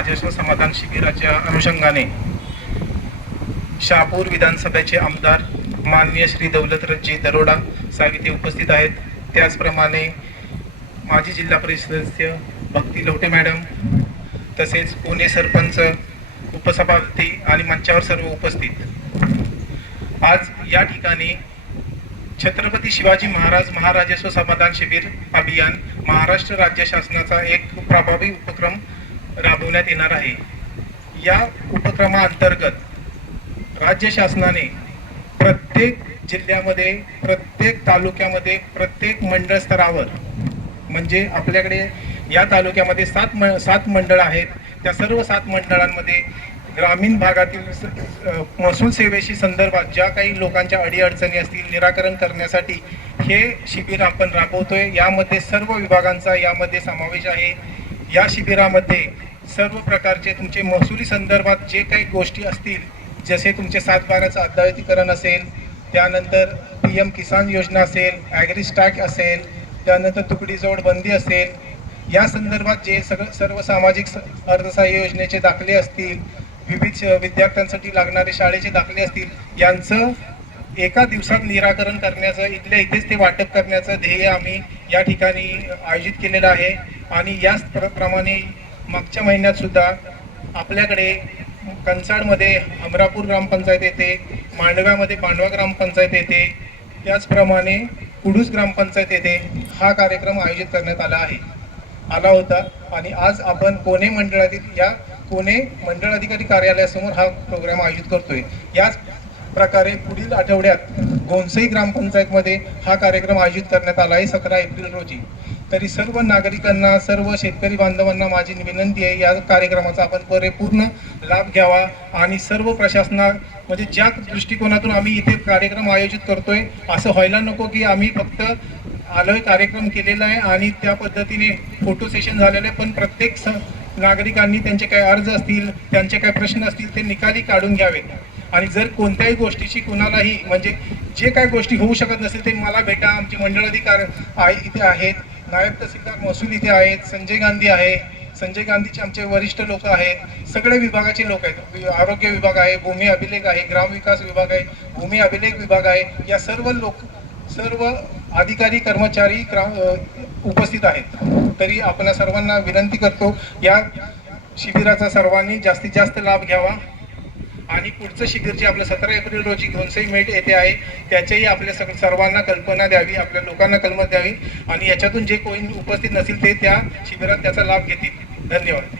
राजस्व समाधान शिबिराच्या अनुषंगाने शहापूर विधानसभेचे आमदार माननीय श्री दौलतरावजी दरोडा साहेब इथे उपस्थित आहेत। त्याचप्रमाणे माजी जिल्हा परिषद सदस्य भक्ती लवटे मॅडम, तसेच पुणे सरपंच, उपसभापती आणि मंचावर सर्व उपस्थित। आज या ठिकाणी छत्रपती शिवाजी महाराज महाराजस्व समाधान शिबिर अभियान महाराष्ट्र राज्य शासनाचा एक प्रभावी उपक्रम राबवण्यात येणार आहे। या उपक्रमाअंतर्गत राज्य शासनाने प्रत्येक जिल्ह्यामध्ये, प्रत्येक तालुक्यामध्ये, प्रत्येक मंडळ स्तरावर, म्हणजे आपल्याकडे या तालुक्यामध्ये सात मंडळ आहेत। त्या सर्व 7 मंडळांमध्ये ग्रामीण भागातील महसूल सेवेशी संदर्भात ज्या काही लोकांच्या अडीअडचणी असतील निराकरण करण्यासाठी हे शिबिर आपण राबवतोय। यामध्ये सर्व विभागांचा यामध्ये समावेश आहे। या शिबिरामध्ये सर्व प्रकारचे तुमचे महसुली संदर्भात जे काही गोष्टी असतील, जसे तुमचे 7/12चं अद्ययावतीकरण असेल, त्यानंतर PM किसान योजना असेल, ॲग्री स्टॅक असेल, त्यानंतर तुकडी जोड बंदी असेल, या संदर्भात जे सर्व सामाजिक अर्थसहाय्य योजनेचे दाखले असतील, विविध विद्यार्थ्यांसाठी लागणारे शाळेचे दाखले असतील, यांचं एका दिवसात निराकरण करण्याचं, इथल्या इथेच ते वाटप करण्याचं ध्येय आम्ही या ठिकाणी आयोजित केलेलं आहे। आणि याच प्रमाणे मागच्या महिन्यात सुद्धा आपल्याकडे कंचाडमध्ये अमरापूर ग्रामपंचायत येते, मांडव्यामध्ये पांडवा ग्रामपंचायत येते, त्याचप्रमाणे कुडूस ग्रामपंचायत येथे हा कार्यक्रम आयोजित करण्यात आला होता। आणि आज आपण पुणे मंडळातील या पुणे मंडळ अधिकारी कार्यालयासमोर हा प्रोग्राम आयोजित करतोय। याच प्रकारे पुढील आठवड्यात घोणसई ग्रामपंचायतमध्ये हा कार्यक्रम आयोजित करण्यात आला आहे 17 एप्रिल रोजी। तरी सर्व नागरिकांना, सर्व शेतकरी बांधवांना माझी विनंती आहे, या कार्यक्रमाचा आपण परिपूर्ण लाभ घ्यावा आणि सर्व प्रशासना, म्हणजे ज्या दृष्टिकोनातून आम्ही इथे कार्यक्रम आयोजित करतोय असं व्हायला नको की आम्ही फक्त आलोय, कार्यक्रम केलेला आहे आणि त्या पद्धतीने फोटो सेशन झालेलं आहे, पण प्रत्येक नागरिकांनी त्यांचे काही अर्ज असतील, त्यांचे काही प्रश्न असतील ते निकाली काढून घ्यावे। आणि जर कोणत्याही गोष्टीची कुणालाही, म्हणजे जे काही गोष्टी होऊ शकत नसेल ते मला भेटा। आमचे मंडळ अधिकारी इथे आहेत, नायब तहसीलदार महसूल इथे आहेत, संजय गांधी आहे, संजय गांधीचे आमचे वरिष्ठ लोक आहेत, सगळे विभागाचे लोक आहेत, आरोग्य विभाग आहे, भूमी अभिलेख आहे, ग्रामविकास विभाग आहे, भूमी अभिलेख विभाग आहे, या सर्व अधिकारी कर्मचारी उपस्थित आहेत। तरी आपल्या सर्वांना विनंती करतो, या शिबिराचा सर्वांनी जास्तीत जास्त लाभ घ्यावा आणि पुढचं शिबिर जे आपलं 17 एप्रिल रोजी घोणसई मेट येथे आहे त्याच्याही आपल्या सर्वांना कल्पना द्यावी, आपल्या लोकांना कल्पना द्यावी आणि याच्यातून जे कोणी उपस्थित नसेल ते त्या शिबिरात त्याचा लाभ घेतील। धन्यवाद।